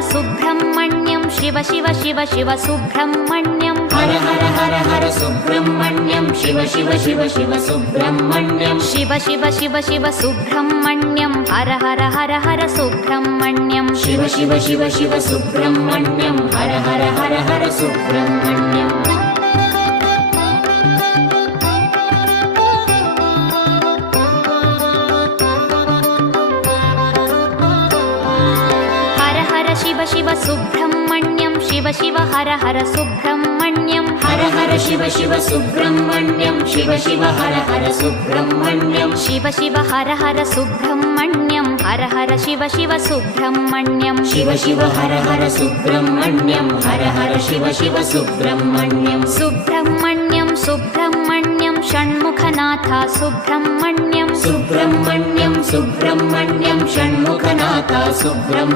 Subrahmanyam Shiva Shiva Shiva Shiva Subrahmanyam Har Har Har Har Subrahmanyam Shiva Shiva Shiva Shiva Subrahmanyam Shiva Shiva Shiva Shiva Subrahmanyam Har Har Har Har Subrahmanyam Shiva Shiva Shiva Shiva Subrahmanyam Har Har Har Har Subrahmanyam Shiva Shiva Subrahmanyam Shiva Shiva Har Har Subrahmanyam Har Har Shiva Shiva Subrahmanyam Shiva Shiva Har Har Subrahmanyam Shiva Shiva Har Har Subrahmanyam Har Har Shiva Shiva Subrahmanyam Shiva Shiva Har Har Subrahmanyam Har Har Shiva Shiva Subrahmanyam Subrahmanyam Subrahmanyam Shanmukhanath Subrahmanyam Subrahmanyam Subrahmanyam Shanmukhanath Subrahmanyam